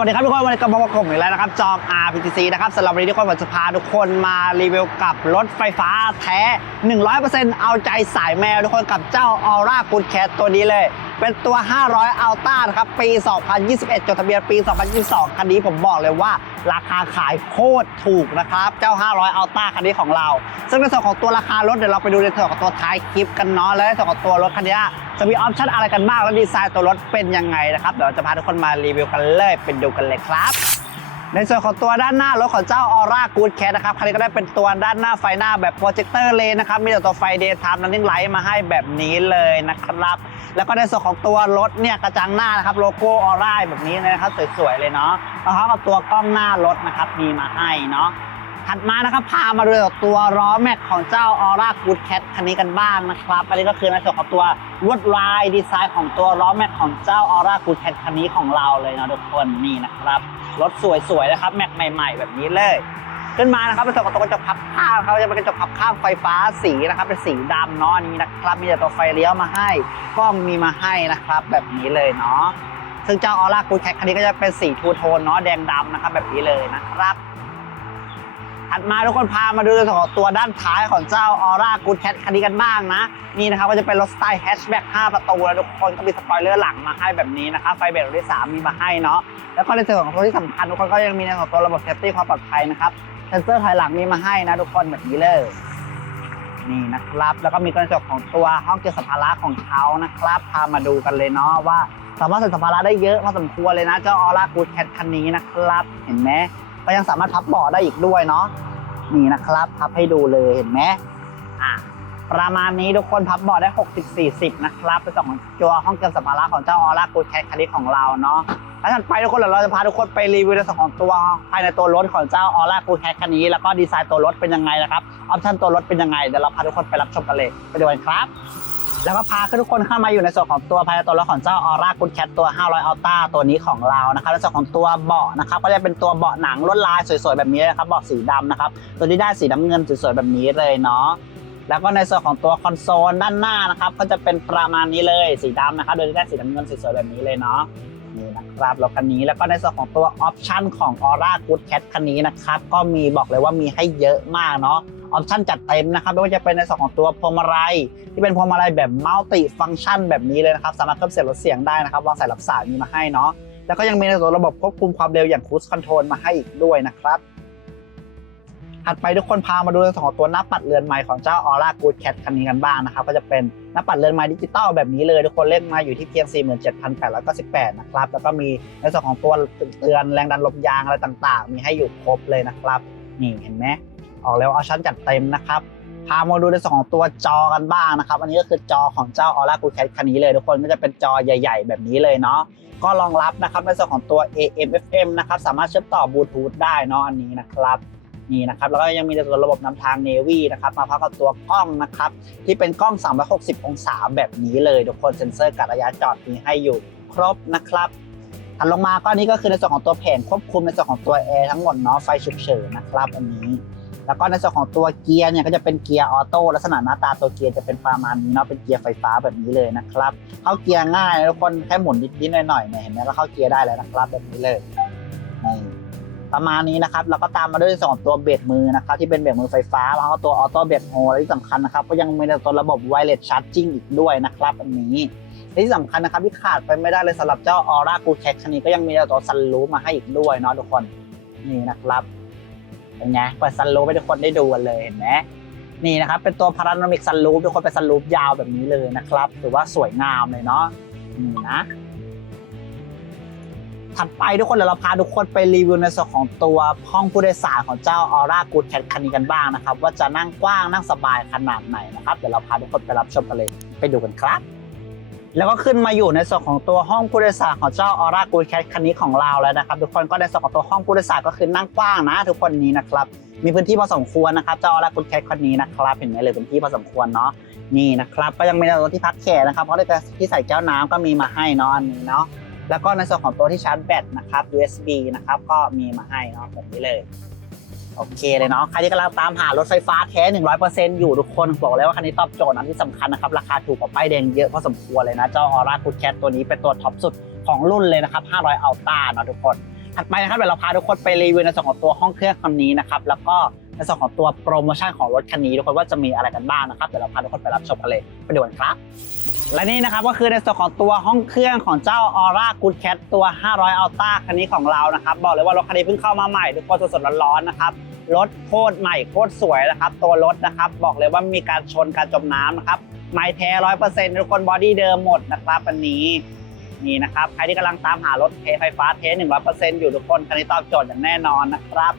วัสดีครับทุกคนวันนี้ก็พบกับผมอีกแล้วนะครับจอม RPTC นะครับสำหรับวันนี้ทุกคนผมจะพาทุกคนมารีวิวกับรถไฟฟ้าแท้ 100%เอาใจสายแมวทุกคนกับเจ้าออร่ากุลแคทตัวนี้เลย เป็นตัว 500 Ultra นะครับ ปี 2021 จดทะเบียนปี 2022 คันนี้ผมบอกเลยว่า ราคาขายโคตรถูกนะครับ เจ้า 500 Ultra คันนี้ของเรา ซึ่งในส่วนของตัวราคารถเดี๋ยวเราไปดูในส่วนของตัวท้ายคลิปกันเนาะ แล้วในส่วนของตัวรถคันนี้จะมีออปชั่นอะไรกันบ้าง และดีไซน์ตัวรถเป็นยังไงนะครับ เดี๋ยวเราจะพาทุกคนมารีวิวกันเลย เป็นดูกันเลยครับ ในส่วนของตัวด้านหน้ารถของเจ้า Aura Good Cat นะครับคันนี้ก็ได้เป็นตัวด้านหน้าไฟหน้าแบบโปรเจคเตอร์เลนนะครับ มีแต่ตัวไฟ Daytime Running Light มาให้แบบนี้เลยนะครับ แล้วก็ในส่วนของตัวรถเนี่ยกระจังหน้านะครับโลโก้ Aura แบบนี้นะครับสวยๆเลยเนาะแล้วเขากับตัวกล้องหน้ารถนะครับมีมาให้เนาะ ถัดมานะครับ พามาดูตัวล้อแม็กของเจ้า Aura Good Cat คันนี้กันบ้างนะครับ อันนี้ก็คือในส่วนของตัวลวดลายดีไซน์ของตัวล้อแม็กของเจ้า Aura Good Cat คันนี้ของเราเลยเนาะทุกคนนี่นะครับรถสวยๆนะครับแม็กใหม่ ๆ แบบนี้เลย ขึ้นมานะครับเป็นส่วนของตัวกระจกพับข้างเขาจะเป็นกระจกพับข้างไฟฟ้าสีนะครับ เป็นสีดำเนาะนี้นะครับ มีแต่ตัวไฟเลี้ยวมาให้กล้องมีมาให้นะครับ แบบนี้เลยเนาะซึ่งเจ้า Aura Good Cat คันนี้ก็จะเป็นสีทูโทนเนาะแดงดำนะครับ แบบนี้เลยนะครับ ถัดมาทุกคนพามาดูในส่วนของตัวด้านท้ายของเจ้า Aura Good Cat คันนี้กันบ้างนะ นี่นะครับก็จะเป็นรถสไตล์แฮชแบ็ก5ประตูแล้วทุกคนก็มีสปอยเลอร์หลังมาให้แบบนี้นะครับไฟเบรกที่ 3 มีมาให้เนาะแล้วก็ในส่วนของตัวที่สำคัญทุกคนก็ยังมีในส่วนของตัวระบบเซฟตี้ความปลอดภัยนะครับเซนเซอร์ถอยหลังมีมาให้นะทุกคนแบบนี้เลยนี่นะครับ แล้วก็มีกระจกของตัวห้องเก็บสัมภาระของเขานะครับ พามาดูกันเลยเนาะว่าสามารถใส่สัมภาระได้เยอะพอสมควรเลยนะเจ้า Aura Good Cat คันนี้นะครับ เห็นไหม ก็ยังสามารถพับเบาะได้อีกด้วยเนาะนี่นะครับ พับให้ดูเลยเห็นไหมอะประมาณนี้ทุกคนพับเบาะได้ 60 40 นะครับเป็นส่วนของตัวห้องเก็บสัมภาระของเจ้าออร่ากูดแคทคันนี้ของเราเนาะแล้วถัดไปทุกคนเดี๋ยวเราจะพาทุกคนไปรีวิวในส่วนของตัวภายในตัวรถของเจ้าออร่ากูดแคทคันนี้ แล้วก็ดีไซน์ตัวรถเป็นยังไงนะครับออปชั่นตัวรถเป็นยังไงเดี๋ยวเราพาทุกคนไปรับชมกันเลยไปดูกันครับ แล้วก็พาทุกคนเข้ามาอยู่ในส่วนของตัวภายในตัวรถของเจ้า Aura Good Cat ตัว 500 Ultra ตัวนี้ของเรานะครับในส่วนของตัวเบาะนะครับก็จะเป็นตัวเบาะหนังลวดลายสวยๆแบบนี้นะครับเบาะสีดำนะครับตัวที่ได้สีน้ำเงินสวยๆแบบนี้เลยเนาะแล้วก็ในส่วนของตัวคอนโซลด้านหน้านะครับก็จะเป็นประมาณนี้เลยสีดำนะครับโดยที่ได้สีน้ำเงินสวยๆแบบนี้เลยเนาะนี่นะครับรถคันนี้แล้วก็ในส่วนของตัวออปชันของ Aura Good Cat คันนี้นะครับก็มีบอกเลยว่ามีให้เยอะมากเนาะ ออปชั่นจัดเต็มนะครับไม่ว่าจะเป็นในส่วนของตัวพวงมาลัยที่เป็นพวงมาลัยแบบมัลติฟังก์ชันแบบนี้เลยนะครับ สามารถเพิ่มเสียงลดเสียงได้นะครับวางสายรับสายมีมาให้เนาะแล้วก็ยังมีในส่วนระบบควบคุมความเร็วอย่าง Cruise Control มาให้อีกด้วยนะครับถัดไปทุกคนพามาดูในส่วนของตัวหน้าปัดเรือนไม้ของเจ้า Aura Good Cat คันนี้กันบ้างนะครับก็จะเป็นหน้าปัดเรือนไม้ดิจิตอลแบบนี้เลยทุกคนเล่นมาอยู่ที่เพียง 47,898นะครับแล้วก็มีในส่วนของตัวเตือนแรงดันลมยางอะไรต่างๆ มีให้อยู่ครบเลยนะครับ นี่เห็นไหม ออกแล้วเอาชั้นจัดเต็มนะครับพามาดูในส่วนของตัวจอกันบ้างนะครับ อันนี้ก็คือจอของเจ้า Aura Good Cat คันนี้เลยทุกคนก็จะเป็นจอใหญ่ ๆ แบบนี้เลยเนาะก็รองรับนะครับในส่วนของตัว AM FM นะครับสามารถเชื่อมต่อบลูทูธได้เนาะอันนี้นะครับนี่นะครับแล้วก็ยังมีในส่วนระบบนำทาง Navy นะครับมาพร้อมกับตัวกล้องนะครับที่เป็นกล้อง 360 องศาแบบนี้เลยทุกคนเซ็นเซอร์กัดระยะจอดมีให้อยู่ครบนะครับถัดลงมาก็อันนี้ก็คือในส่วนของตัวแผงควบคุมในส่วนของตัวแอร์ทั้งหมดเนาะไฟฉุกเฉินนะครับอันนี้ แล้วก็ในส่วนของตัวเกียร์เนี่ยก็จะเป็นเกียร์ออโต้ลักษณะหน้าตาตัวเกียร์จะเป็นประมาณนี้เนาะเป็นเกียร์ไฟฟ้าแบบนี้เลยนะครับเข้าเกียร์ง่ายทุกคนแค่หมุนนิดๆหน่อยๆเนี่ยเห็นไหมก็เข้าเกียร์ได้แล้วนะครับแบบนี้เลยนี่ประมาณนี้นะครับแล้วก็ตามมาด้วยส่วนของตัวเบรกมือนะครับที่เป็นเบรกมือไฟฟ้าแล้วก็ตัวออโต้เบรกโฮและที่สำคัญนะครับก็ยังมีตัวระบบไวเลสชาร์จิ่งอีกด้วยนะครับอันนี้ที่สำคัญนะครับที่ขาดไปไม่ได้เลยสำหรับเจ้า Aura Good Cat คันนี้ก็ยังมีตัวซันรูมาให้อีกด้วยเนาะทุกคนนี่นะครับ เป็นไงเปิดซันรูฟให้ทุกคนได้ดูกันเลยเห็นไหมนี่นะครับ เป็นตัวพาราโนมิกซันรูฟทุกคนเป็นซันรูฟยาวแบบนี้เลยนะครับถือว่าสวยงามเลยเนาะนี่นะถัดไปทุกคนเดี๋ยวเราพาทุกคนไปรีวิวในส่วนของตัวห้องผู้โดยสารของเจ้า Aura Good Cat คันนี้กันบ้างนะครับ ว่าจะนั่งกว้างนั่งสบายขนาดไหนนะครับเดี๋ยวเราพาทุกคนไปรับชมกันเลยไปดูกันครับ แล้วก็ขึ้นมาอยู่ในส่วนของตัวห้องผู้โดยสารของเจ้า Aura Good Cat คันนี้ของเราแล้วนะครับทุกคนก็ในส่วนของตัวห้องผู้โดยสารก็คือนั่งกว้างนะ ทุกคนนี้นะครับมีพื้นที่พอสมควรนะครับเจ้า Aura Good Cat คันนี้นะครับเห็นไหมเลยพื้นที่พอสมควรเนาะนี่นะครับก็ยังมีในส่วที่พักแขกนะครับเพราะในที่ใส่แก้วน้ำก็มีมาให้เนาะอันนี้เนาะแล้วก็ในส่วนของตัวที่ชาร์จแบตนะครับ USB นะครับก็มีมาให้เนาะแบบนี้เลย โอเคเลยเนาะใครที่กำลังตามหารถไฟฟ้าแท้ 100%อยู่ทุกคนบอกเลยว่าคันนี้ตอบโจทย์นะที่สำคัญนะครับ ราคาถูกกว่าป้ายแดงเยอะพอสมควรเลยนะ เจ้าออร่าคูดแคทตัวนี้เป็นตัวท็อปสุดของรุ่นเลยนะครับ 500 Ultra เนาะทุกคน ถัดไปนะครับเดี๋ยวเราพาทุกคนไปรีวิวในส่วนของตัวห้องเครื่องคันนี้นะครับแล้วก็ ในส่วนของตัวโปรโมชั่นของรถคันนี้ทุกคนว่าจะมีอะไรกันบ้างนะครับเดี๋ยวเราพาทุกคนไปรับชมกันเลยไปดูกันครับ และนี่นะครับก็คือในส่วนของตัวห้องเครื่องของเจ้า Aura Good Cat ตัว 500 Ultra คันนี้ของเรานะครับบอกเลยว่ารถคันนี้เพิ่งเข้ามาใหม่ทุกคนสดๆร้อนๆนะครับรถโคตรใหม่โคตรสวยนะครับตัวรถนะครับบอกเลยว่ามีการชนการจมน้ำนะครับไม้แท้ร้อยเปอร์เซ็นต์ทุกคนบอดี้เดิมหมดนะครับอันนี้นี่นะครับใครที่กำลังตามหารถเทไฟฟ้าเทหนึ่งร้อยเปอร์เซ็นต์อยู่ทุกคนคันนี้ตอบโจทย์อย่างแน่นอนนะครับ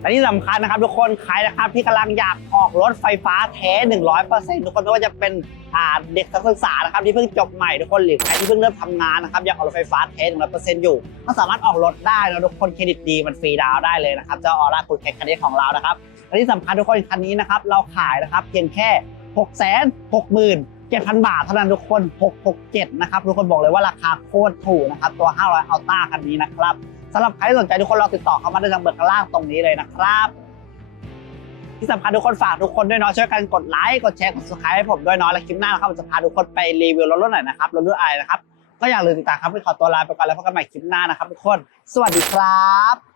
และที่สำคัญนะครับทุกคนใครนะครับที่กำลังอยากออกรถไฟฟ้าแท้ 100%ทุกคนไม่ว่าจะเป็นอ่าเด็กนักศึกษานะครับที่เพิ่งจบใหม่ทุกคนหรือใครที่เพิ่งเริ่มทำงานนะครับอยากออกรถไฟฟ้าแท้ 100%อยู่ก็สามารถออกรถได้นะทุกคนเครดิตดีมันฟรีดาวได้เลยนะครับเจ้าออร่าคุณแคคันนี้ของเรานะครับและที่สำคัญทุกคนคันนี้นะครับเราขายนะครับเพียงแค่6 6 0 0 0 7,000 บาทเท่านั้นทุกคน 667 นะครับ ทุกคนบอกเลยว่าราคาโคตรถูกนะครับ ตัว 500อัลต้าคันนี้นะครับ สำหรับใครที่สนใจทุกคนลองติดต่อเข้ามาได้ทางเบอร์ข้างล่างตรงนี้เลยนะครับ ที่สำคัญทุกคนฝากทุกคนด้วยเนาะช่วยกันกดไลค์กดแชร์กด subscribe ให้ผมด้วยเนาะและคลิปหน้านะครับผมจะพาทุกคนไปรีวิวรถรุ่นไหนนะครับรถรุ่นอะไรนะครับก็อย่าลืมติดตามครับไปขอตัวลาไปก่อนแล้วพบกันใหม่คลิปหน้านะครับทุกคน สวัสดีครับ